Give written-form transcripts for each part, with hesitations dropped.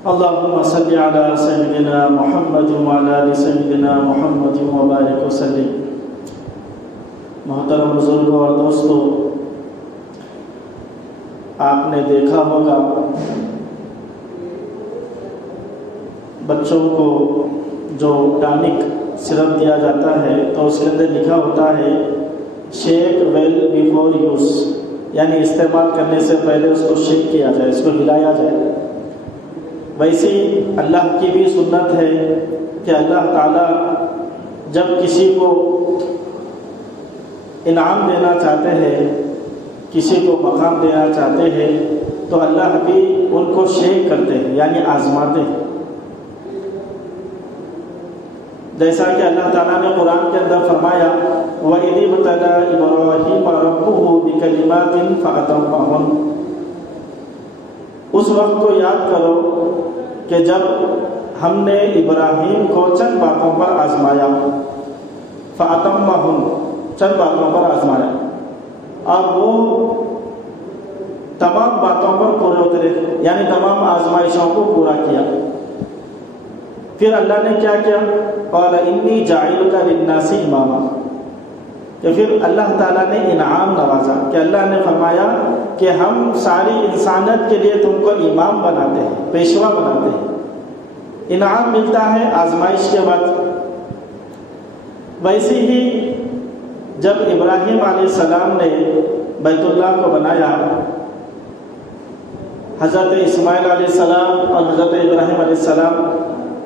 اللهم صل على سيدنا محمد وعلى آل سيدنا محمد وبارك وسلم۔ محترم بزرگوں اور دوستوں، آپ نے دیکھا ہوگا بچوں کو جو ٹانک سرپ دیا جاتا ہے تو اس کے اندر لکھا ہوتا ہے شیک ویل بیفور یوز، یعنی استعمال کرنے سے پہلے اس کو شیک کیا جائے، اس کو ہلایا جائے۔ ویسے اللہ کی بھی سنت ہے کہ اللہ تعالیٰ جب کسی کو انعام دینا چاہتے ہیں، کسی کو مقام دینا چاہتے ہیں، تو اللہ بھی ان کو شیک کرتے ہیں، یعنی آزماتے ہیں۔ جیسا کہ اللہ تعالیٰ نے قرآن کے اندر فرمایا وَإِذِ ابْتَلَىٰ إِبْرَاهِيمَ رَبُّهُ بِكَلِمَاتٍ فَأَتَمَّهُنَّ۔ اس وقت کو یاد کرو کہ جب ہم نے ابراہیم کو چند باتوں پر آزمایا، فَأَتَمَّهُنَّ، چند باتوں پر آزمایا، اور وہ تمام باتوں پر پورے اترے، یعنی تمام آزمائشوں کو پورا کیا۔ پھر اللہ نے کیا کیا؟ قال انی جاعلک للناس اماما، کہ پھر اللہ تعالیٰ نے انعام نوازا، کہ اللہ نے فرمایا کہ ہم ساری انسانیت کے لیے تم کو امام بناتے ہیں، پیشوا بناتے ہیں۔ انعام ملتا ہے آزمائش کے بعد۔ ویسے ہی جب ابراہیم علیہ السلام نے بیت اللہ کو بنایا، حضرت اسماعیل علیہ السلام اور حضرت ابراہیم علیہ السلام،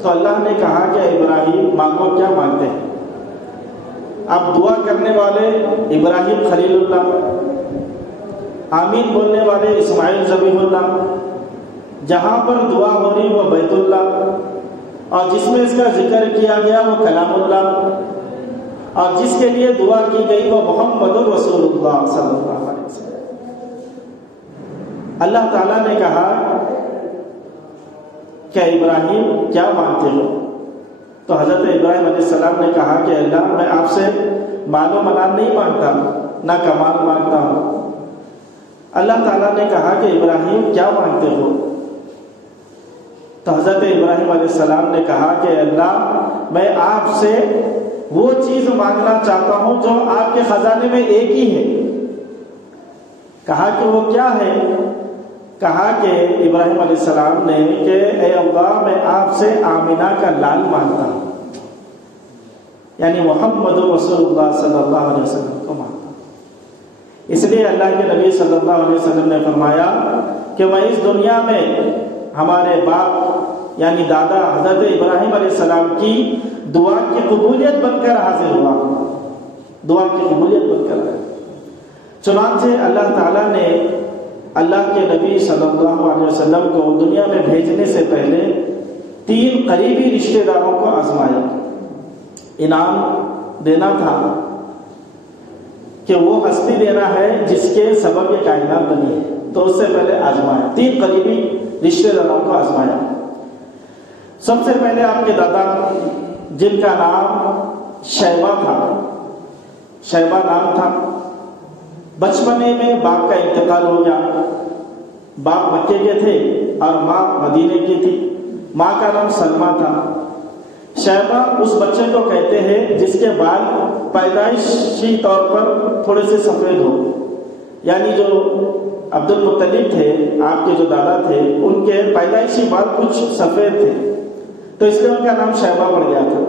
تو اللہ نے کہا کہ ابراہیم مانگو، کیا مانگتے ہیں؟ اب دعا کرنے والے ابراہیم خلیل اللہ، آمین بولنے والے اسماعیل ذبیح اللہ، جہاں پر دعا ہو رہی وہ بیت اللہ، اور جس میں اس کا ذکر کیا گیا وہ کلام اللہ، اور جس کے لیے دعا کی گئی وہ محمد رسول اللہ صلی اللہ علیہ وسلم۔ اللہ تعالیٰ نے کہا کہ ابراہیم کیا مانگتے ہو؟ تو حضرت ابراہیم علیہ السلام نے کہا کہ اللہ میں آپ سے مال و منال نہیں مانگتا، نہ کمال مانگتا ہوں۔ اللہ تعالیٰ نے کہا کہ ابراہیم کیا مانگتے ہو؟ تو حضرت ابراہیم علیہ السلام نے کہا کہ اللہ میں آپ سے وہ چیز مانگنا چاہتا ہوں جو آپ کے خزانے میں ایک ہی ہے۔ کہا کہ وہ کیا ہے؟ کہا کہ ابراہیم علیہ السلام نے کہ اے اللہ میں آپ سے آمینہ کا لال مانگتا ہوں، یعنی محمد رسول اللہ صلی اللہ علیہ وسلم کو مانگتا ہوں۔ اس لیے اللہ کے نبی صلی اللہ علیہ وسلم نے فرمایا کہ میں اس دنیا میں ہمارے باپ یعنی دادا حضرت ابراہیم علیہ السلام کی دعا کی قبولیت بن کر حاضر ہوا، دعا کی قبولیت بن کر آیا۔ چنانچہ اللہ تعالیٰ نے اللہ کے نبی صلی اللہ علیہ وسلم کو دنیا میں بھیجنے سے پہلے 3 قریبی رشتہ داروں کو آزمایا۔ انعام دینا تھا کہ وہ ہستی دینا ہے جس کے سبب یہ کائنات بنی ہے، تو اس سے پہلے آزمایا، 3 قریبی رشتہ داروں کو آزمایا۔ سب سے پہلے آپ کے دادا جن کا نام شیبہ تھا، شیبہ نام تھا، بچپنے میں باپ کا انتقال ہو گیا۔ باپ مکے کے تھے اور ماں مدینے کی تھی، ماں کا نام سلمہ تھا۔ شیبہ اس بچے کو کہتے ہیں جس کے بال پیدائشی طور پر تھوڑے سے سفید ہو، یعنی جو عبد المطلب تھے آپ کے جو دادا تھے ان کے پیدائشی بال کچھ سفید تھے، تو اس لیے ان کا نام شیبہ پڑ گیا تھا۔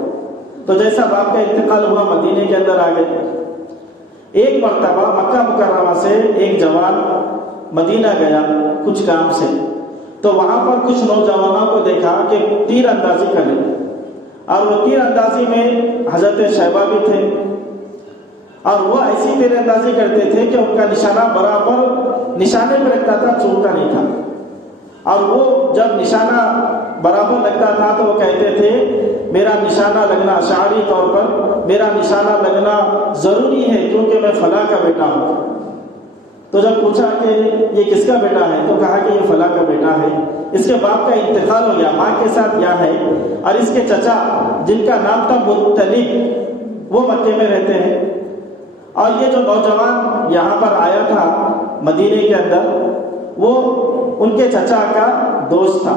تو جیسا باپ کا انتقال ہوا مدینے کے اندر آ گئے۔ ایک مرتبہ مکہ مکرمہ سے ایک جوان مدینہ گیا کچھ کام سے، تو وہاں پر کچھ نوجوانوں کو دیکھا کہ تیر اندازی کرے، اور وہ تیر اندازی میں حضرت شیبہ بھی تھے، اور وہ ایسی تیر اندازی کرتے تھے کہ ان کا نشانہ برابر نشانے پہ لگتا تھا، چوکتا نہیں تھا۔ اور وہ جب نشانہ برابر لگتا تھا تو وہ کہتے تھے میرا نشانہ لگنا شعری طور پر میرا نشانہ لگنا ضروری ہے کیونکہ میں فلاں کا بیٹا ہوں۔ تو جب پوچھا کہ یہ کس کا بیٹا ہے تو کہا کہ یہ فلاں کا بیٹا ہے، اس کے باپ کا انتقال ہو گیا، ماں کے ساتھ کیا ہے، اور اس کے چچا جن کا نام تھا مطلب وہ مکے میں رہتے ہیں۔ اور یہ جو نوجوان یہاں پر آیا تھا مدینے کے اندر وہ ان کے چچا کا دوست تھا،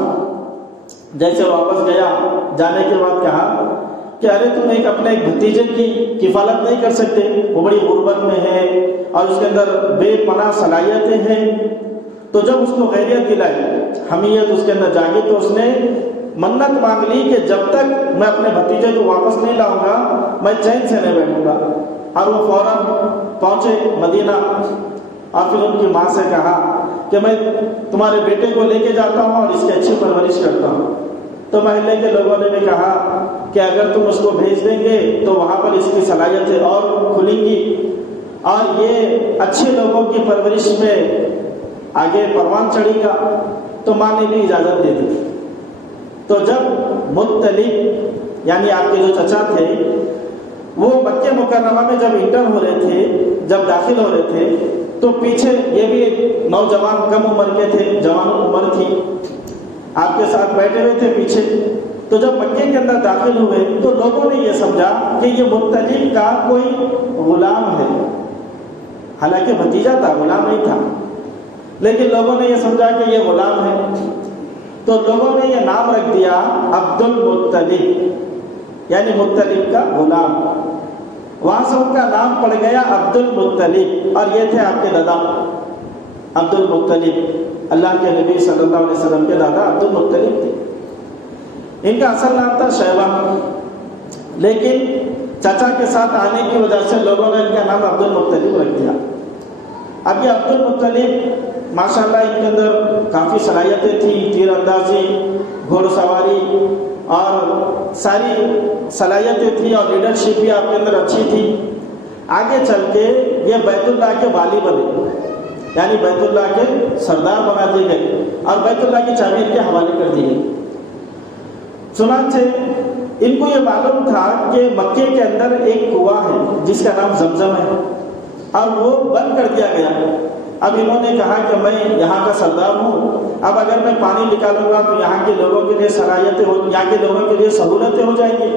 جیسے واپس گیا، جانے کے بعد کہا کہ ارے تم اپنے ایک بھتیجے کی کفالت نہیں کر سکتے، وہ بڑی غربت میں ہے اور اس کے اندر بے پناہ صلاحیتیں ہیں۔ تو جب اس کو غیریت دلائی، حمیت اس کے اندر جاگی، تو اس نے منت مانگ لی کہ جب تک میں اپنے بھتیجے کو واپس نہیں لاؤں گا میں چین سے نہیں بیٹھوں گا۔ اور وہ فوراً پہنچے مدینہ اور پھر ان کی ماں سے کہا کہ میں تمہارے بیٹے کو لے کے جاتا ہوں اور اس کی اچھی پرورش کرتا ہوں۔ تو محلے کے لوگوں نے بھی کہا کہ اگر تم اس کو بھیج دیں گے تو وہاں پر اس کی صلاحیتیں اور کھلیں گی اور یہ اچھے لوگوں کی پرورش میں آگے پروان چڑھے گا۔ تو ماں نے بھی اجازت دے دی۔ تو جب مطلب یعنی آپ کے جو چچا تھے وہ مکہ مکرمہ میں جب انٹر ہو رہے تھے، جب داخل ہو رہے تھے، تو پیچھے یہ بھی ایک نوجوان کم عمر کے تھے، جوان عمر تھی، آپ کے ساتھ بیٹھے ہوئے تھے پیچھے۔ تو جب مکے کے اندر داخل ہوئے تو لوگوں نے یہ سمجھا کہ یہ مطلب کا کوئی غلام ہے، حالانکہ بھتیجا تھا، غلام نہیں تھا، لیکن لوگوں نے یہ سمجھا کہ یہ غلام ہے۔ تو لوگوں نے یہ نام رکھ دیا عبد المطلب، یعنی مطلب کا غلام۔ وہاں سے ان کا نام پڑ گیا عبد المطلب، اور یہ تھے آپ کے دادا عبد المطلب، اللہ کے نبی صلی اللہ علیہ وسلم کے دادا عبد المطلب تھے۔ ان کا اصل نام تھا شیبہ، لیکن چچا کے ساتھ آنے کی وجہ سے لوگوں نے ان کا نام عبد المطلب رکھ دیا۔ اب یہ عبد المطلب ماشاءاللہ ان کے اندر کافی صلاحیتیں تھیں، تیر اندازی، گھوڑ سواری اور ساری صلاحیتیں تھیں، اور لیڈرشپ بھی آپ کے اندر اچھی تھی۔ آگے چل کے یہ بیت اللہ کے والی بنے، یعنی بیت اللہ کے سردار بنا دیے گئے اور بیت اللہ کی چابی کے حوالے کر دی گئی۔ چنانچہ ان کو یہ معلوم تھا کہ مکے کے اندر ایک کنواں ہے جس کا نام زمزم ہے، اور وہ بند کر دیا گیا۔ اب انہوں نے کہا کہ میں یہاں کا سردار ہوں، اب اگر میں پانی نکالوں گا تو یہاں کے لوگوں کے لیے صلاحیتیں یہاں کے لوگوں کے لیے سہولتیں ہو جائیں گی۔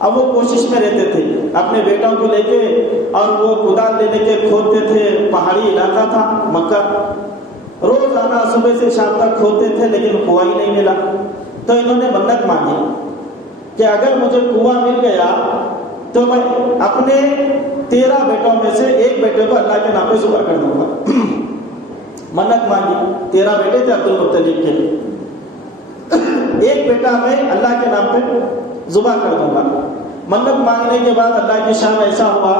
اب وہ کوشش میں رہتے تھے اپنے بیٹوں کو لے کے، اور وہ کدال لے لے کے کھودتے تھے، پہاڑی علاقہ تھا مکہ، روزانہ صبح سے شام تک کھودتے تھے لیکن کنواں ہی نہیں ملا۔ تو انہوں نے منت مانگی کہ اگر مجھے کنواں مل گیا تو میں اپنے 13 بیٹوں میں سے ایک بیٹے کو اللہ کے نام پہ ذبح کر دوں گا۔ منت مانگی، 13 بیٹے تھے عبد المطلب کے، ایک بیٹا میں اللہ کے نام پہ ذبح کر دوں گا۔ منت مانگنے کے بعد اللہ کی شان ایسا ہوا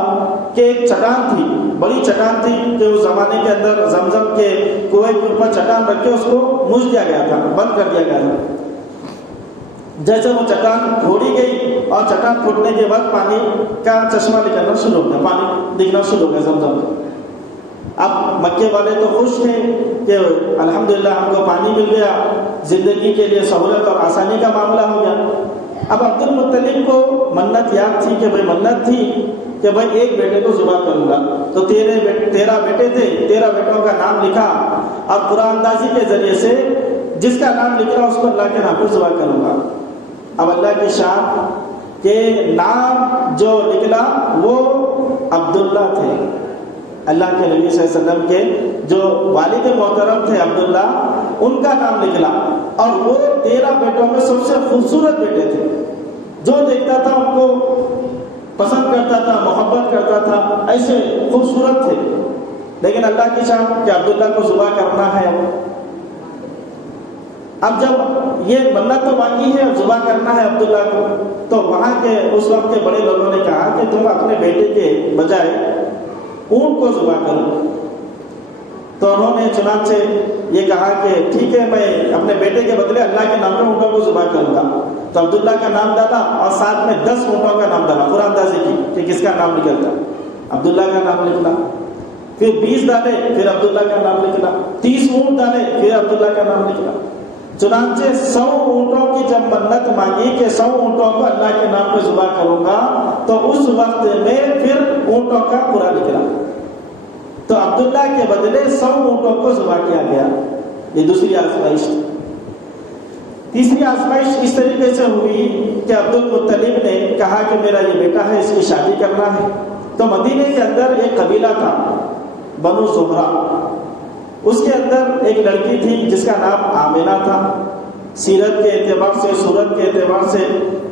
کہ ایک چٹان تھی، بڑی چٹان تھی کہ اس زمانے کے اندر زمزم کے کنویں کے اوپر چٹان رکھ کے اس کو مچ دیا گیا تھا، بند کر دیا گیا تھا۔ جیسے وہ چٹان پھوڑی گئی اور چٹان پھوٹنے کے بعد پانی کا چشمہ نکلنا شروع ہو گیا، پانی دکھنا شروع ہو گیا زمزم کا۔ اب مکے والے تو خوش تھے کہ الحمدللہ ہم کو پانی مل گیا، زندگی کے لیے سہولت اور آسانی کا معاملہ ہو گیا۔ اب عبد المطلب کو منت یاد تھی کہ منت تھی کہ ایک بیٹے کو ذبح کروں گا۔ تو 13 بیٹے تھے، 13 بیٹوں کا نام لکھا اور قرآن اندازی کے ذریعے سے جس کا نام لکھ رہا اس کو اللہ کے نام پر ذبح کروں گا۔ اب اللہ کی شان کے نام جو نکلا وہ عبداللہ تھے، اللہ کے نبی صلی اللہ علیہ وسلم کے جو والد محترم تھے عبداللہ، ان کا نام نکلا، اور وہ 13 بیٹوں میں سب سے خوبصورت بیٹے تھے، جو دیکھتا تھا ان کو پسند کرتا تھا، محبت کرتا تھا، ایسے خوبصورت تھے۔ لیکن اللہ کی شان کہ عبداللہ کو ذبح کرنا ہے۔ اب جب یہ منت تو مانگی ہے اور ذبح کرنا ہے عبداللہ کو، تو وہاں کے اس وقت کے بڑے لوگوں نے کہا کہ تم اپنے بیٹے کے بجائے اونٹ کو ذبح کرو۔ تو انہوں نے چنانچہ یہ کہا کہ ٹھیک ہے، میں اپنے بیٹے کے بدلے اللہ کے نام پہ اونٹوں کو ذبح کروں گا۔ تو عبداللہ کا نام ڈالا اور ساتھ میں 10 اونٹوں کا نام ڈالا، قرآن اندازی کی کہ کس کا نام نکلتا، عبداللہ کا نام نکلا۔ پھر 20 ڈالے، پھر عبداللہ کا نام نکلا۔ 30 اونٹ ڈالے، پھر عبداللہ کا نام نکلا۔ چنانچہ 100 اونٹوں کی جب منت مانگی کہ 100 اونٹوں کو اللہ کے نام پہ ذبح کروں گا، تو اس وقت میں پھر اونٹوں کا پورا نکلا۔ تو عبداللہ کے بدلے 100 اونٹوں کو ذبح کیا گیا۔ یہ دوسری آزمائش تھی۔ تیسری آزمائش اس طریقے سے ہوئی کہ عبد المطلب نے کہا کہ میرا یہ بیٹا ہے، اس کی شادی کرنا ہے۔ تو مدینے کے اندر ایک قبیلہ تھا بنو زہرہ، اس کے اندر ایک لڑکی تھی جس کا نام آمنہ تھا۔ سیرت کے اعتبار سے، صورت کے اعتبار سے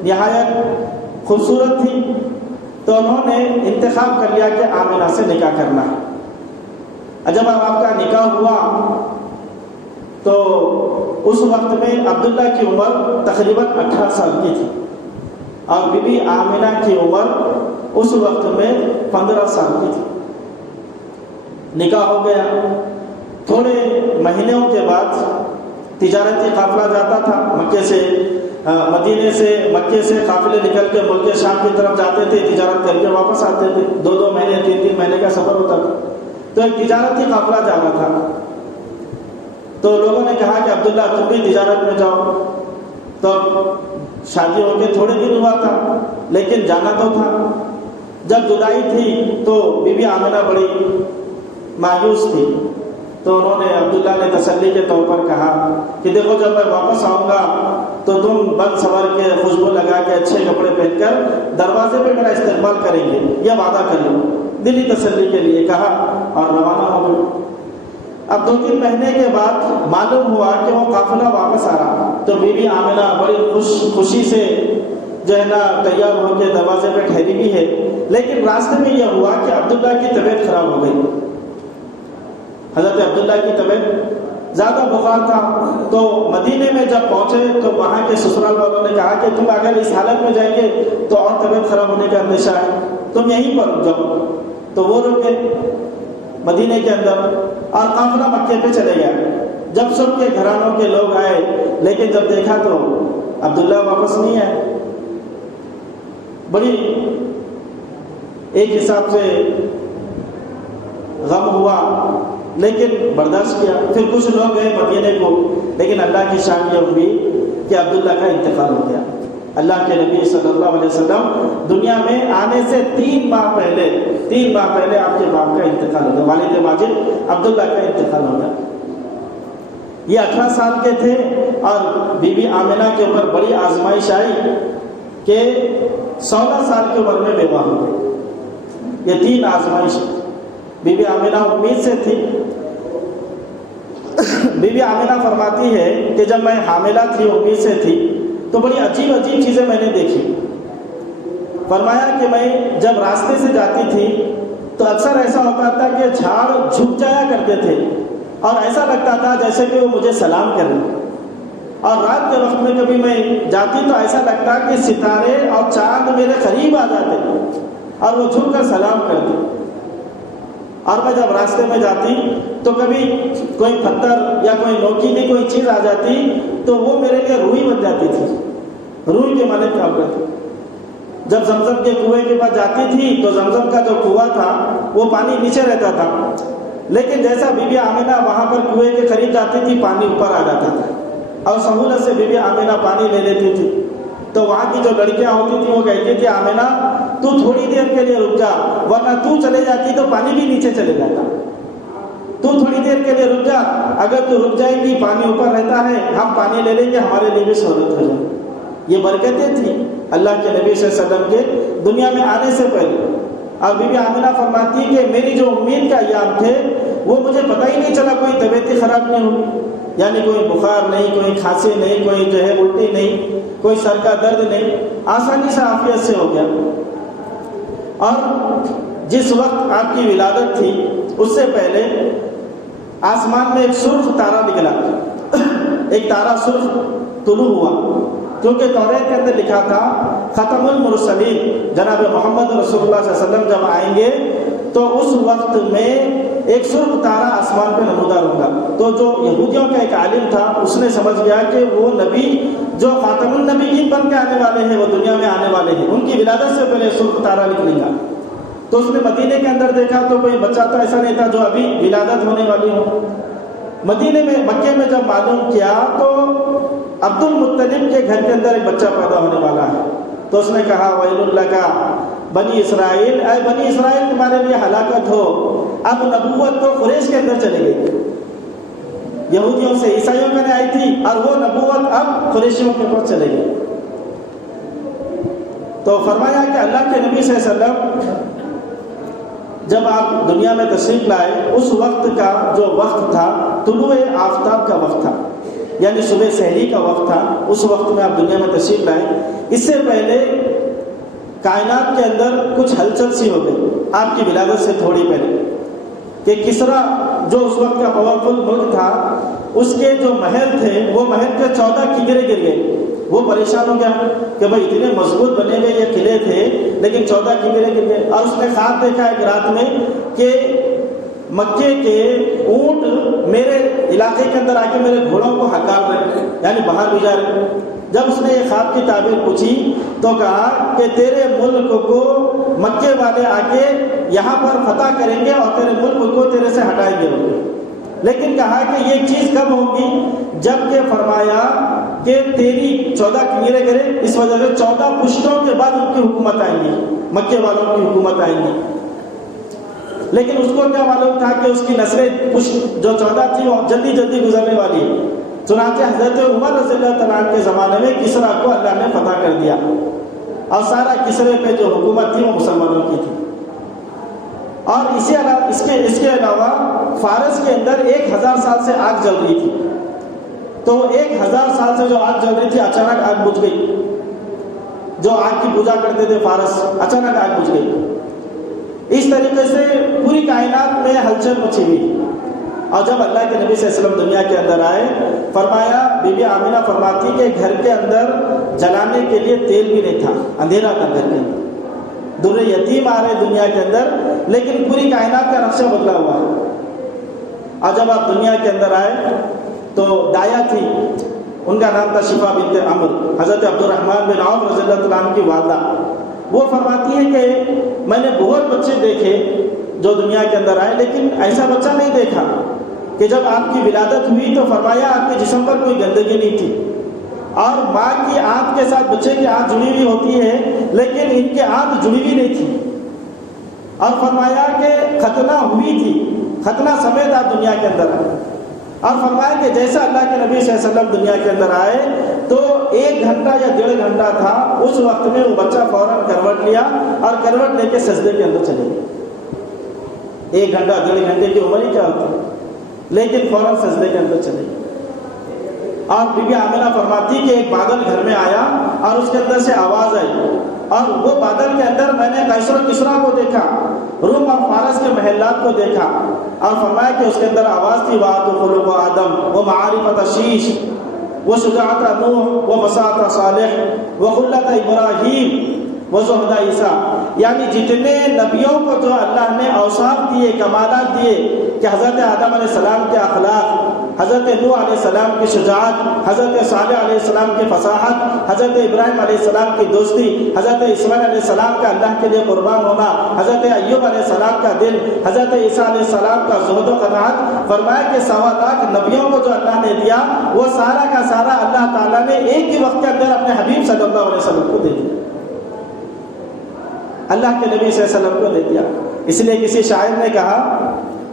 نہایت خوبصورت تھی، تو انہوں نے انتخاب کر لیا کہ آمنہ سے نکاح کرنا ہے۔ جب آپ کا نکاح ہوا تو اس وقت میں عبداللہ کی عمر تقریباً 18 سال کی تھی، اور بی بی آمنہ کی عمر اس وقت میں 15 سال کی تھی۔ نکاح ہو گیا، تھوڑے مہینوں کے بعد تجارتی قافلہ جاتا تھا مکے سے، مکے سے قافلے نکل کے ملک شام کی طرف جاتے تھے، تجارت کر کے واپس آتے تھے، 2 مہینے 3 مہینے کا سفر ہوتا تھا۔ تو ایک تجارتی قافلہ جانا تھا، تو لوگوں نے کہا کہ عبداللہ تم بھی تجارت میں جاؤ۔ تو شادی ہو کے تھوڑے دن ہوا تھا، لیکن جانا تو تھا۔ جب جدائی تھی تو بی بی آمنہ بڑی مایوس تھی، تو انہوں نے عبداللہ نے تسلی کے طور پر کہا کہ دیکھو جب میں واپس آؤں گا تو تم بن سنور کے خوشبو لگا کے اچھے کپڑے پہن کر دروازے پہ میرا استقبال کریں گے، یہ وعدہ کر لو۔ دلی تسلی کے لیے کہا اور روانہ ہو گئے۔ اب 2-3 مہینے کے بعد معلوم ہوا کہ وہ قافلہ واپس آ رہا، تو بی بی آمنہ بڑی خوشی سے جو ہے نا تیار ہو کے دروازے پہ ٹھہری بھی ہے، لیکن راستے میں یہ ہوا کہ عبداللہ کی طبیعت خراب ہو گئی۔ حضرت عبداللہ کی طبیعت زیادہ بخار تھا، تو مدینے میں جب پہنچے تو وہاں کے سسرال والوں نے کہا کہ تم اگر اس حالت میں جائیں گے تو اور طبیعت خراب ہونے کا اندیشہ ہے، تم یہیں پر رک جاؤ۔ تو وہ رکے مدینے کے اندر، اور قافلہ مکے پہ چلے گیا۔ جب سب کے گھرانوں کے لوگ آئے، لیکن جب دیکھا تو عبداللہ واپس نہیں آئے۔ بڑی ایک حساب سے غم ہوا، لیکن برداشت کیا۔ پھر کچھ لوگ گئے مدینے کو، لیکن اللہ کی شان یہ ہوئی کہ عبداللہ کا انتقال ہو گیا۔ اللہ کے نبی صلی اللہ علیہ وسلم دنیا میں آنے سے 3 ماہ پہلے آپ کے باپ کا انتقال ہو گیا، والد ماجد عبداللہ کا انتقال ہو گیا۔ یہ 18 سال کے تھے، اور بی بی آمنہ کے اوپر بڑی آزمائش آئی کہ 16 سال کی عمر میں بیوہ ہو گئی۔ یہ 3 آزمائش بی بی آمنہ امید سے تھی۔ بی بی آمنہ فرماتی ہے کہ جب میں حاملہ تھی، امید سے تھی، تو بڑی عجیب چیزیں میں نے دیکھی۔ فرمایا کہ میں جب راستے سے جاتی تھی تو اکثر ایسا ہوتا تھا کہ جھاڑ جھک جایا کرتے تھے، اور ایسا لگتا تھا جیسے کہ وہ مجھے سلام کر رہے ہیں۔ اور رات کے وقت میں کبھی میں جاتی تو ایسا لگتا کہ ستارے اور چاند میرے قریب آ جاتے اور وہ جھک کر سلام کرتے۔ اور میں جب راستے میں جاتی تو کبھی کوئی پتھر یا کوئی نوکیلی کوئی چیز آ جاتی تو وہ میرے لیے روئی بن جاتی تھی، روئی کے معنی کام کرتی۔ جب زمزم کے کنویں کے پاس جاتی تھی تو زمزم کا جو کنواں تھا وہ پانی نیچے رہتا تھا، لیکن جیسا بی بی آمنہ وہاں پر کنویں کے قریب جاتی تھی پانی اوپر آ جاتا تھا، اور سہولت سے بی بی آمنہ پانی لے لیتی تھی۔ تو وہاں کی جو لڑکیاں ہوتی تھیں وہ کہتی تھی آمنہ تو تھوڑی دیر کے لیے رک جا، ورنہ تو چلے جاتی تو پانی بھی نیچے چلے جاتا، تو تھوڑی دیر کے لیے رک جا، اگر تو رک جائے گی پانی اوپر رہتا ہے، ہم پانی لے لیں گے، ہمارے لیے بھی سہولت ہو جائے۔ یہ برکتیں تھیں اللہ کے نبی صلی اللہ علیہ وسلم کے دنیا میں آنے سے پہلے۔ اور بی بی آمنہ فرماتی کہ میری جو امید کا ایام تھے وہ مجھے پتہ ہی نہیں چلا کوئی طبیعت خراب نہیں ہوئی، یعنی کوئی بخار نہیں، کوئی کھانسی نہیں، کوئی جو ہے الٹی نہیں، کوئی سر کا درد نہیں، آسانی سے عافیت سے ہو گیا۔ اور جس وقت آپ کی ولادت تھی اس سے پہلے آسمان میں ایک سرخ تارا نکلا، ایک تارا سرخ طلوع ہوا، کیونکہ توریت کے اندر لکھا تھا ختم المرسلین جناب محمد رسول اللہ صلی اللہ علیہ وسلم جب آئیں گے تو اس وقت میں ایک سرخ تارا آسمان پہ نمودار ہوگا۔ تو جو یہودیوں کا ایک عالم تھا اس نے سمجھ گیا کہ وہ نبی جو خاتم النبیین بن کے آنے والے ہیں، وہ دنیا میں آنے والے ہیں، ان کی ولادت سے پہلے سرخ تارا نکلے گا۔ تو اس نے مدینے کے اندر دیکھا تو کوئی بچہ تو ایسا نہیں تھا جو ابھی ولادت ہونے والی ہو۔ مدینے میں مکے میں جب معلوم کیا تو عبد المطلب کے گھر کے اندر ایک بچہ پیدا ہونے والا ہے، تو اس نے کہا ویل لک بنی اسرائیل، اے بنی اسرائیل تمہارے لیے ہلاکت ہو، اب نبوت تو قریش کے اندر چلے گئی، یہودیوں سے عیسائیوں میں آئی تھی اور وہ نبوت اب قریشیوں کے پاس چلے گئی۔ تو فرمایا کہ اللہ کے نبی صلی اللہ علیہ وسلم جب آپ دنیا میں تشریف لائے اس وقت کا جو وقت تھا طلوع آفتاب کا وقت تھا، یعنی صبح سحری کا وقت تھا، اس وقت میں آپ دنیا میں تشریف لائے، اس سے پہلے کائنات کے اندر کچھ ہلچل سی ہو گئی آپ کی ولادت سے تھوڑی پہلے، کہ کسرا جو اس وقت کا پاورفل ملک تھا، اس کے جو محل تھے وہ محل کے 14 کنگرے گر گئے۔ وہ پریشان ہو گیا کہ بھائی اتنے مضبوط بنے ہوئے یہ قلعے تھے لیکن 14 کنگرے گر گئے، اور اس نے خواب دیکھا ایک رات میں کہ مکے کے اونٹ میرے علاقے کے اندر آ کے میرے گھوڑوں کو ہکال رہے، یعنی باہر بھی جا رہے۔ جب اس نے یہ خواب کی تعبیر پوچھی تو کہا کہ تیرے ملک کو مکے والے آ کے یہاں پر فتح کریں گے اور تیرے ملک کو تیرے سے ہٹائیں گے، لیکن کہا کہ یہ چیز کب ہوگی؟ جب کہ فرمایا کہ تیری 14 کنگرے گرے، اس وجہ سے 14 پشتوں کے بعد ان کی حکومت آئیں گی، مکے والوں کی حکومت آئیں گی۔ لیکن اس کو کیا معلوم تھا کہ اس کی نسلیں پشت جو 14 تھی وہ جلدی جلدی گزرنے والی ہے۔ چنانچہ حضرت عمر رضی اللہ تعالیٰ عنہ کے زمانے میں کسرا کو اللہ نے فتح کر دیا، اور سارا کسرے پہ جو حکومت تھی وہ مسلمانوں کی تھی۔ اور اس کے علاوہ فارس کے اندر 1000 سال سے آگ جل رہی تھی، تو 1000 سال سے جو آگ جل رہی تھی اچانک آگ بجھ گئی۔ جو آگ کی پوجا کرتے تھے فارس، اچانک آگ بجھ گئی۔ اس طریقے سے پوری کائنات میں ہلچل مچی ہوئی۔ اور جب اللہ کے نبی صلی اللہ علیہ وسلم دنیا کے اندر آئے، فرمایا، بی بی آمینہ فرماتی کہ گھر کے اندر جلانے کے لیے تیل بھی نہیں تھا، اندھیرا تھا گھر کے اندر، در یتیم آ رہے دنیا کے اندر، لیکن پوری کائنات کا نقشہ بدلا ہوا ہے۔ اور جب آپ دنیا کے اندر آئے تو دایا تھی، ان کا نام تھا شفا بنت عمرو، حضرت عبد الرحمن بن عوف رضی اللہ تعالیٰ عنہ کی والدہ۔ وہ فرماتی ہے کہ میں نے بہت بچے دیکھے جو دنیا کے اندر آئے، لیکن ایسا بچہ نہیں دیکھا کہ جب آپ کی ولادت ہوئی تو فرمایا آپ کے جسم پر کوئی گندگی نہیں تھی، اور ماں کی آنکھ کے ساتھ بچے کی آنکھ جڑی ہوئی ہوتی ہے لیکن ان کی آنکھ جڑی ہوئی نہیں تھی، اور فرمایا کہ ختنہ ہوئی تھی، ختنہ سمیت آپ دنیا کے اندر آئے۔ اور فرمایا کہ جیسا اللہ کے نبی صلی اللہ علیہ وسلم دنیا کے اندر آئے تو 1 گھنٹہ یا 1.5 گھنٹہ تھا، اس وقت میں وہ بچہ فوراً کروٹ لیا اور کروٹ لے کے سجدے کے اندر چلے گئے۔ 1 گھنٹہ 1.5 گھنٹے کی عمر ہی کیا ہوتی، لیکن فوراً سجدے کے اندر چلے گئے۔ اور بی بی آمینہ فرماتی کہ ایک بادل گھر میں آیا اور اس کے اندر سے آواز آئی، اور وہ بادل کے اندر میں نے قیصر و کسریٰ کو دیکھا، روم اور فارس کے محلات کو دیکھا، اور فرمایا کہ اس کے اندر آواز تھی، وَآتُ خُلُقَ آدم وَمَعَارِفَةَ شیش وَشُجَاعَةَ نوح وَفَصَاحَةَ صالح وَخُلَّةَ ابراہیم وَزُہْدَ عیسیٰ، یعنی جتنے نبیوں کو جو اللہ نے اوصاف دیے، کمالات دیے کہ حضرت آدم علیہ السلام کے اخلاق، حضرت نوح علیہ السلام کی شجاعت، حضرت صالح علیہ السلام کی فصاحت، حضرت ابراہیم علیہ السلام کی دوستی، حضرت اسماعیل علیہ السلام کا اللہ کے لیے قربان ہونا، حضرت ایوب علیہ السلام کا دل، حضرت عیسیٰ علیہ السلام کا زہد و قناعت، فرمایا کہ 1.25 لاکھ نبیوں کو جو اللہ نے دیا وہ سارا کا سارا اللہ تعالیٰ نے ایک ہی وقت کے اندر اپنے حبیب صلی اللہ علیہ وسلم کو دے دیا، اللہ کے نبی صلی اللہ علیہ وسلم کو دے دیا۔ اس لیے کسی شاعر نے کہا،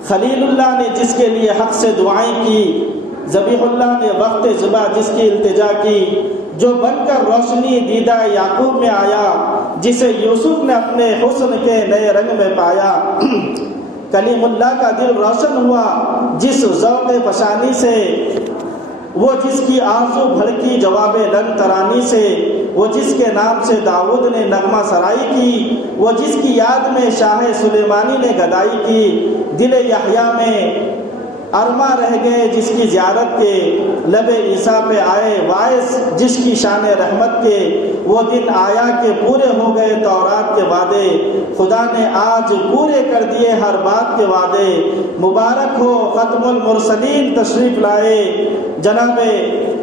خلیل اللہ نے جس کے لیے حق سے دعائیں کی، ذبیح اللہ نے وقت زبا جس کی التجا کی، جو بن کر روشنی دیدہ یعقوب میں آیا، جسے یوسف نے اپنے حسن کے نئے رنگ میں پایا، کلیم اللہ کا دل روشن ہوا جس ذوق فشانی سے، وہ جس کی آرزو بھڑکی جواب لن ترانی سے، وہ جس کے نام سے داؤد نے نغمہ سرائی کی، وہ جس کی یاد میں شاہ سلیمانی نے گدائی کی، دل یحییٰ میں ارماں رہ گئے جس کی زیارت کے، لب عیسیٰ پہ آئے باعث جس کی شان رحمت کے، وہ دن آیا کہ پورے ہو گئے تورات کے وعدے، خدا نے آج پورے کر دیے ہر بات کے وعدے، مبارک ہو ختم المرسلین تشریف لائے، جناب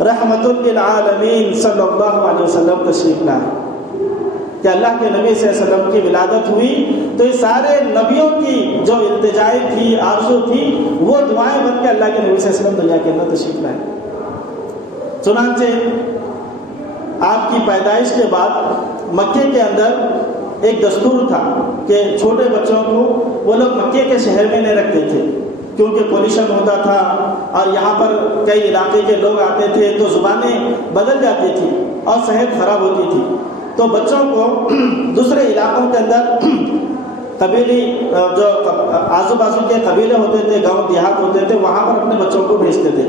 رحمت للعالمین صلی اللہ علیہ وسلم تشریف لائے۔ کہ اللہ کے نبی صلی اللہ علیہ وسلم کی ولادت ہوئی تو یہ سارے نبیوں کی جو التجائے تھی، آرزو تھی، وہ دعائیں بن کے اللہ کے نبی صلی اللہ علیہ وسلم دنیا کے اندر تشریف لائے۔ چنانچہ آپ کی پیدائش کے بعد مکے کے اندر ایک دستور تھا کہ چھوٹے بچوں کو وہ لوگ مکے کے شہر میں نہیں رکھتے تھے، کیونکہ پولیوشن ہوتا تھا اور یہاں پر کئی علاقے کے لوگ آتے تھے تو زبانیں بدل جاتی تھی اور صحت خراب ہوتی تھی، تو بچوں کو دوسرے علاقوں کے اندر قبیلی جو آزو بازو کے قبیلے ہوتے تھے، گاؤں دیہات ہوتے تھے، وہاں پر اپنے بچوں کو بھیجتے تھے۔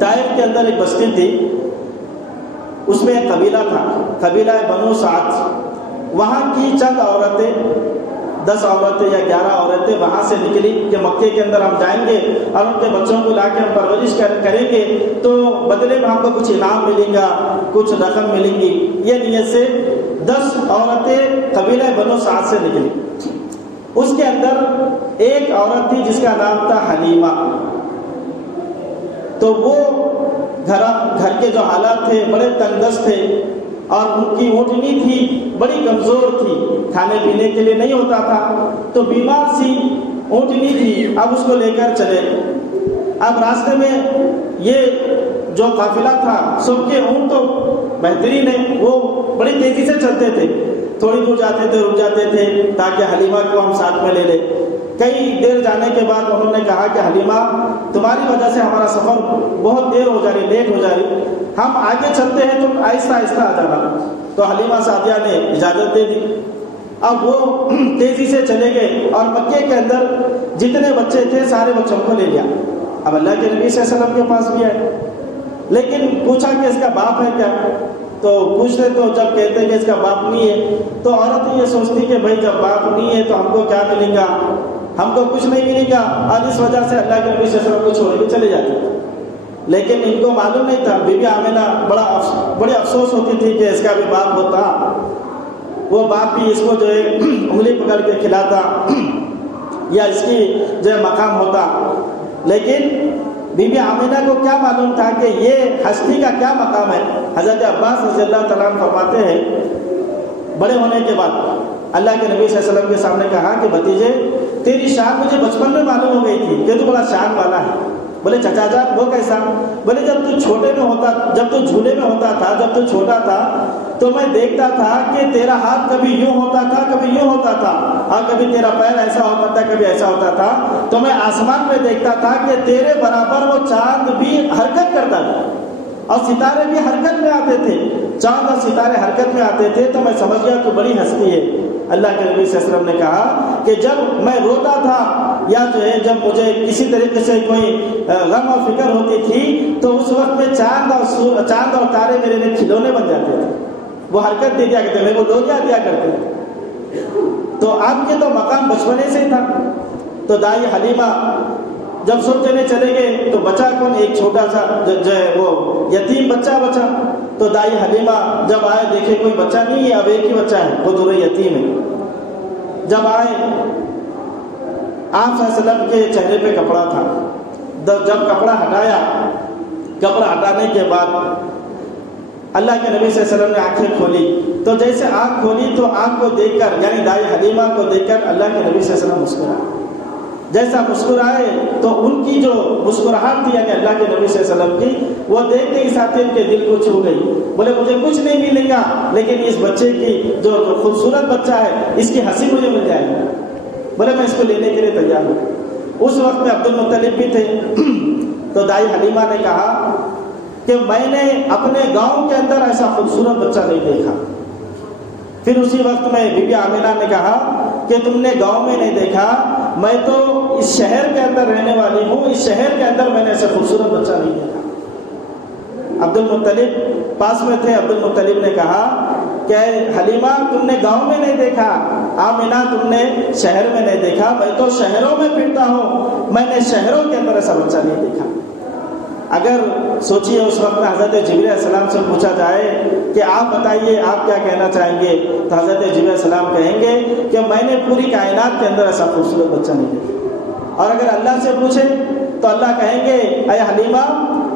طائف کے اندر ایک بستی تھی، اس میں ایک قبیلہ تھا، قبیلہ بنو سعد۔ وہاں کی چند عورتیں، 10 عورتیں یا 11 عورتیں وہاں سے نکلی کہ مکے کے اندر ہم جائیں گے اور ان کے بچوں کو لا کے ہم پرورش کریں گے تو بدلے میں ہم کو کچھ انعام ملے گا، کچھ رقم ملیں گی۔ یہ نیت سے 10 عورتیں قبیلہ بنو سعد سے نکلی۔ اس کے اندر ایک عورت تھی جس کا نام تھا حلیمہ۔ تو وہ گھر کے جو حالات تھے بڑے تنگدست تھے، اور ان کی اونٹنی تھی بڑی کمزور تھی، کھانے پینے کے لیے نہیں ہوتا تھا، تو بیمار سی اونٹنی تھی۔ اب اس کو لے کر چلے۔ اب راستے میں یہ جو قافلہ تھا، سب کے اونٹ تو بہترین ہے، وہ بڑی تیزی سے چلتے تھے، تھوڑی دور جاتے تھے، رک جاتے تھے تاکہ حلیمہ کو ہم ساتھ میں لے لیں۔ کئی دیر جانے کے بعد انہوں نے کہا کہ حلیمہ، تمہاری وجہ سے ہمارا سفر بہت دیر ہو جا رہی، لیٹ ہو جا رہی، ہم آگے چلتے ہیں، تم آہستہ آہستہ آ جانا۔ تو حلیمہ سعدیہ نے اجازت دے دی۔ اب وہ تیزی سے چلے گئے اور مکے کے اندر جتنے بچے تھے سارے بچوں کو لے لیا۔ اب اللہ کے نبی صلی اللہ علیہ وسلم کے پاس بھی آئے، لیکن پوچھا کہ اس کا باپ ہے کیا؟ تو پوچھتے تو جب کہتے کہ اس کا باپ نہیں ہے، تو عورت یہ سوچتی کہ بھائی جب باپ نہیں ہے تو ہم کو کیا ملے گا، ہم کو کچھ نہیں ملے گا، اور اس وجہ سے اللہ کے نبی صلی اللہ علیہ وسلم کو چھوڑ کے چلے جاتے۔ لیکن ان کو معلوم نہیں تھا، بی بی آمنہ بڑے افسوس ہوتی تھی کہ اس کا بھی باپ ہوتا، وہ باپ بھی اس کو جو ہے انگلی پکڑ کے کھلاتا یا اس کی جو ہے مقام ہوتا۔ لیکن بی بی آمنہ کو کیا معلوم تھا کہ یہ ہستی کا کیا مقام ہے۔ حضرت عباس رضی اللہ تعالیٰ عنہ فرماتے ہیں، بڑے ہونے کے بعد اللہ کے نبی صلی اللہ علیہ وسلم کے سامنے کہا کہ بھتیجے، تیری شان مجھے بچپن میں معلوم ہو گئی تھی کہ تو بڑا شان والا ہے۔ بولے چچا جان وہ کیسا؟ بولے جب تو چھوٹے میں ہوتا، جب تو جھولے میں ہوتا تھا، جب تو چھوٹا تھا تو میں دیکھتا تھا کہ تیرا ہاتھ کبھی یوں ہوتا تھا، کبھی یوں ہوتا تھا، اور کبھی تیرا پیر ایسا ہوتا تھا، کبھی ایسا ہوتا تھا، تو میں آسمان میں دیکھتا تھا کہ تیرے برابر وہ چاند بھی حرکت کرتا تھا اور ستارے بھی حرکت میں آتے تھے، چاند اور ستارے حرکت میں آتے تھے، تو میں سمجھ گیا تو بڑی ہستی ہے۔ اللہ کے نبی صلی اللہ علیہ وسلم نے کہا کہ جب میں روتا تھا یا جو ہے جب مجھے کسی طریقے سے کوئی غم اور فکر ہوتی تھی تو اس وقت میں چاند اور تارے میرے لیے کھلونے بن جاتے تھے، وہ حرکت دے دیا کرتے تھے، میرے کو لولیاں دیا کرتے تھے۔ تو آپ کے تو مقام بچپنے سے ہی تھا۔ تو دائی حلیمہ جب سب جنے چلے گئے تو بچا کون؟ ایک چھوٹا سا جو ہے وہ یتیم بچہ بچا۔ تو دائی حلیمہ جب آئے دیکھے کوئی بچہ نہیں ہے، اب ایک ہی بچہ ہے، وہ دونوں یتیم ہے۔ جب آئے آپ صلی اللہ علیہ وسلم کے چہرے پہ کپڑا تھا، جب کپڑا ہٹایا، کپڑا ہٹانے کے بعد اللہ کے نبی صلی اللہ علیہ وسلم نے آنکھیں کھولی، تو جیسے آنکھ کھولی تو آنکھ کو دیکھ کر، یعنی دائی حلیمہ کو دیکھ کر اللہ کے نبی صلی اللہ علیہ وسلم مسکرائے۔ جیسا مسکرائے تو ان کی جو مسکراہٹ تھی یعنی اللہ کے نبی صلی اللہ علیہ وسلم کی، وہ دیکھتے ہی ساتھ ان کے دل کو چھو گئی۔ بولے مجھے کچھ نہیں ملے گا لیکن اس بچے کی جو خوبصورت بچہ ہے اس کی ہنسی مجھے مل جائے گی۔ بولے میں اس کو لینے کے لیے تیار ہوں۔ اس وقت میں عبد المطلب بھی تھے۔ تو دائی حلیمہ نے کہا کہ میں نے اپنے گاؤں کے اندر ایسا خوبصورت بچہ نہیں دیکھا۔ پھر اسی وقت میں بی بی آمنہ نے کہا کہ تم نے گاؤں میں نہیں دیکھا، میں تو اس شہر کے اندر رہنے والی ہوں، اس شہر کے اندر میں نے ایسا خوبصورت بچہ نہیں دیکھا۔ عبد المطلب پاس میں تھے۔ عبد المطلب نے کہا کہ حلیمہ تم نے گاؤں میں نہیں دیکھا، آمنہ تم نے شہر میں نہیں دیکھا، میں تو شہروں میں پھرتا ہوں، میں نے شہروں کے اندر ایسا بچہ نہیں دیکھا۔ اگر سوچیے اس وقت میں حضرت جبرائیل علیہ السلام سے پوچھا جائے کہ آپ بتائیے آپ کیا کہنا چاہیں گے، تو حضرت جبرائیل علیہ السلام کہیں گے کہ میں نے پوری کائنات کے اندر ایسا خوبصورت بچہ نہیں دیکھا۔ اور اگر اللہ سے پوچھے تو اللہ کہیں گے اے حلیمہ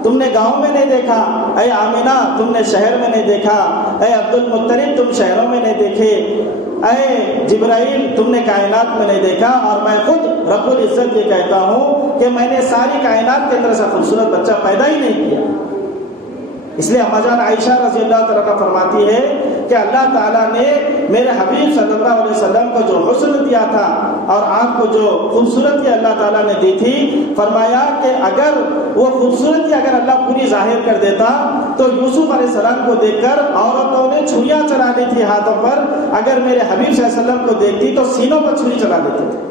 تم نے گاؤں میں نہیں دیکھا، اے آمنہ تم نے شہر میں نہیں دیکھا، اے عبد المطلب تم شہروں میں نہیں دیکھے، اے جبرائیل تم نے کائنات میں نہیں دیکھا، اور میں خود رب العزت یہ کہتا ہوں کہ میں نے ساری کائنات کے اندر ایسا خوبصورت بچہ پیدا ہی نہیں کیا۔ اس لیے اما جان عائشہ رضی اللہ تعالیٰ عنہا فرماتی ہے کہ اللہ تعالیٰ نے میرے حبیب صلی اللہ علیہ وسلم کو جو حسن دیا تھا اور آپ کو جو خوبصورتی اللہ تعالیٰ نے دی تھی، فرمایا کہ اگر وہ خوبصورتی اگر اللہ پوری ظاہر کر دیتا تو یوسف علیہ السلام کو دیکھ کر عورتوں نے چھریاں چلا لی تھی ہاتھوں پر، اگر میرے حبیب صلی اللہ علیہ وسلم کو دیکھتی تو سینوں پر چھری چلا دیتی تھی۔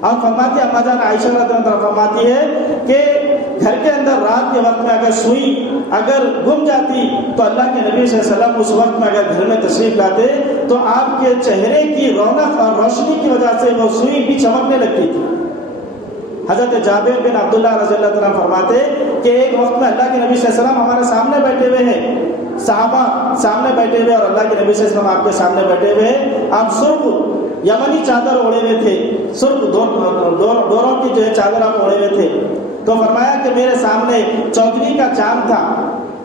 اور فرماتی اما جان عائشہ رضی اللہ عنہا فرماتی ہے کہ گھر کے اندر رات کے وقت میں اگر سوئی اگر گم جاتی تو اللہ کے نبی صلی اللہ علیہ وسلم اس وقت میں اگر گھر میں تشریف لاتے تو آپ کے چہرے کی رونق اور روشنی کی وجہ سے وہ سوئی بھی چمکنے لگتی تھی۔ حضرت جابر بن عبداللہ رضی اللہ تعالیٰ فرماتے کہ ایک وقت میں اللہ کے نبی صلی اللہ علیہ وسلم ہمارے سامنے بیٹھے ہوئے ہیں، صحابہ سامنے بیٹھے ہوئے اور اللہ کے نبی صلی اللہ علیہ وسلم آپ کے سامنے بیٹھے ہوئے ہیں، آپ سرخ یمنی چادر اوڑے ہوئے تھے، سرخ ڈوروں کی جو ہے چادر آپ اوڑے ہوئے تھے، تو فرمایا کہ میرے سامنے چودھری کا چاند تھا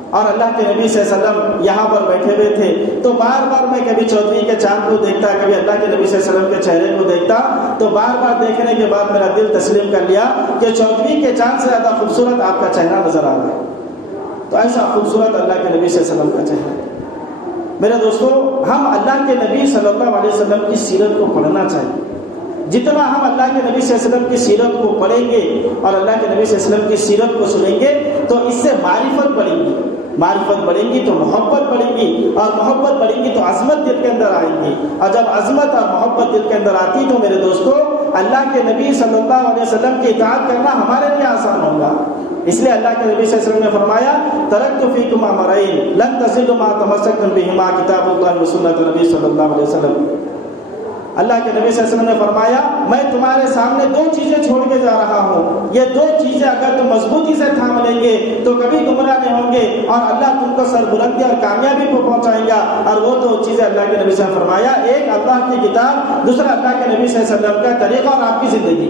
اور اللہ کے نبی صلی اللہ علیہ وسلم یہاں پر بیٹھے ہوئے تھے، تو بار بار میں کبھی چودھری کے چاند کو دیکھتا، کبھی اللہ کے نبی صلی اللہ علیہ وسلم کے چہرے کو دیکھتا، تو بار بار دیکھنے کے بعد میرا دل تسلیم کر لیا کہ چودھری کے چاند سے زیادہ خوبصورت آپ کا چہرہ نظر آ رہا ہے۔ تو ایسا خوبصورت اللہ کے نبی صلی اللہ علیہ وسلم کا چہرہ۔ میرے دوستو، ہم اللہ کے نبی صلی اللہ علیہ وسلم کی سیرت کو پڑھنا چاہیے۔ جتنا ہم اللہ کے نبی صلی اللہ علیہ وسلم کی سیرت کو پڑھیں گے اور اللہ کے نبی صلی اللہ علیہ وسلم کی سیرت کو سنیں گے تو اس سے معرفت بڑھیں گی، معرفت بڑھیں گی تو محبت بڑھیں گی، اور محبت بڑھیں گی تو عظمت دل کے اندر آئیں گی، اور جب عظمت اور محبت دل کے اندر آتی تو میرے دوستو اللہ کے نبی صلی اللہ علیہ وسلم کی اطاعت کرنا ہمارے لیے آسان ہوگا۔ اس لیے اللہ کے نبی صلی اللہ علیہ وسلم نے فرمایا ترکت فیکم امرین لن تضلوا ما تمسکتم بہما کتاب اللہ و سنت نبی صلی اللہ علیہ وسلم۔ اللہ کے نبی صلی اللہ علیہ وسلم نے فرمایا میں تمہارے سامنے دو چیزیں چھوڑ کے جا رہا ہوں، یہ دو چیزیں اگر تم مضبوطی سے تھام لیں گے تو کبھی گمراہ نہیں ہوں گے اور اللہ تم کو سربلندی اور کامیابی کو پہنچائیں گا، اور وہ دو چیزیں اللہ کے نبی صلی اللہ علیہ وسلم نے فرمایا، ایک اللہ کی کتاب، دوسرا اللہ کے نبی صلی اللہ علیہ وسلم کا طریقہ اور آپ کی زندگی۔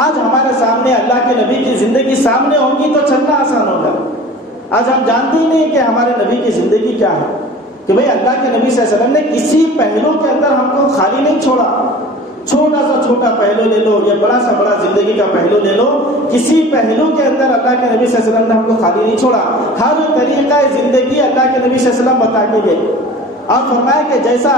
آج ہمارے سامنے اللہ کے نبی کی زندگی سامنے ہوگی تو چلنا آسان ہوگا۔ آج ہم جانتے ہی نہیں کہ ہمارے نبی کی زندگی کیا ہے، کہ بھئی اللہ کے نبی صلی اللہ علیہ وسلم نے کسی پہلو کے اندر ہم کو خالی نہیں چھوڑا۔ چھوٹا سا چھوٹا پہلو لے لو یا بڑا سا بڑا زندگی کا پہلو لے لو، کسی پہلو کے اندر اللہ کے نبی صلی اللہ علیہ وسلم نے ہم کو خالی نہیں چھوڑا۔ ہر طریقہ زندگی اللہ کے نبی صلی اللہ علیہ وسلم بتا کے گئے، اور فرمایا کہ جیسا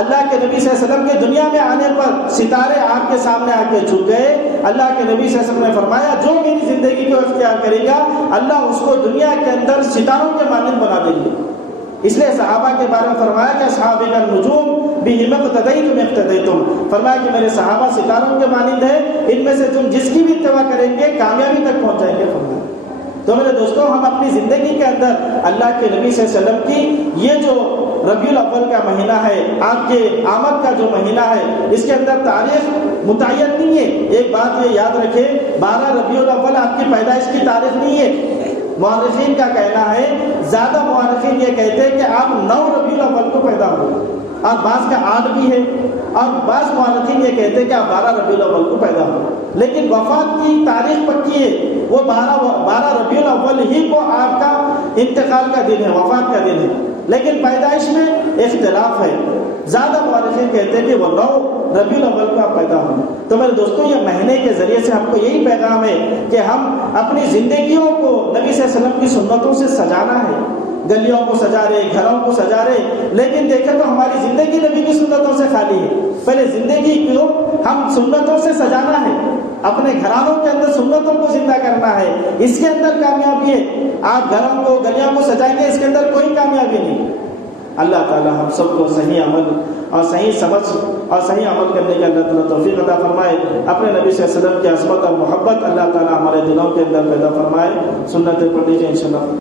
اللہ کے نبی صلی اللہ علیہ وسلم کے دنیا میں آنے پر ستارے آپ کے سامنے آ کے جھک گئے، اللہ کے نبی صلی اللہ علیہ وسلم نے فرمایا جو میری زندگی کو اختیار کرے گا اللہ اس کو دنیا کے اندر ستاروں کے مانند بنا دیں گے۔ اس لیے صحابہ کے بارے میں فرمایا کہ صحابہ کا نجوم بہم اقتدیتم اقتدیتم، فرمایا کہ میرے صحابہ ستاروں کے مانند ہیں، ان میں سے تم جس کی بھی اتباع کریں گے کامیابی تک پہنچ جائیں گے۔ فرمایا تو میرے دوستوں ہم اپنی زندگی کے اندر اللہ کے نبی صلی اللہ علیہ وسلم کی یہ جو ربیع الاول کا مہینہ ہے، آپ کے آمد کا جو مہینہ ہے، اس کے اندر تاریخ متعین نہیں ہے۔ ایک بات یہ یاد رکھیں، 12 ربیع الاول آپ کی پیدائش کی تاریخ نہیں ہے۔ مورخین کا کہنا ہے، زیادہ مورخین یہ کہتے ہیں کہ آپ 9 ربیع الاول کو پیدا ہوئے، اور بعض کا 8 بھی ہے، اور بعض مورخین یہ کہتے ہیں کہ آپ 12 ربیع الاول کو پیدا ہوئے، لیکن وفات کی تاریخ پکی ہے، وہ 12 ربیع الاول ہی کو آپ کا انتقال کا دن ہے، وفات کا دن ہے، لیکن پیدائش میں اختلاف ہے۔ زیادہ مورخین کہتے ہیں کہ وہ 9 ربیع الاول کو آپ پیدا ہوئے۔ تو میرے دوستوں یہ مہینے کے ذریعے سے ہم کو یہی پیغام ہے کہ ہم اپنی زندگیوں کو نبی صلی اللہ علیہ وسلم کی سنتوں سے سجانا ہے۔ گلیوں کو سجا رہے، گھروں کو سجا رہے، لیکن دیکھیں تو ہماری زندگی نبی کی سنتوں سے خالی ہے۔ پہلے زندگی کو ہم سنتوں سے سجانا ہے، اپنے گھرانوں کے اندر سنتوں کو زندہ کرنا ہے، اس کے اندر کامیابی ہے۔ آپ گھروں کو گلیوں کو سجائیں گے، اس کے اندر کوئی کامیابی نہیں۔ اللہ تعالی ہم سب کو صحیح عمل اور صحیح سمجھ اور صحیح عمل کرنے کی اللہ تعالیٰ توفیق عطا فرمائے۔ اپنے نبی صلی اللہ علیہ وسلم کی عظمت اور محبت اللہ تعالیٰ ہمارے دلوں کے اندر پیدا فرمائے۔ سنتیں پڑھ لیجیے انشاءاللہ۔